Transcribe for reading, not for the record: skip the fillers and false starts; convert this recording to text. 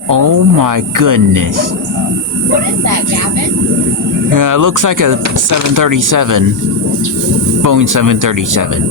Oh my goodness. What is that, Gavin? It looks like a 737. Boeing 737.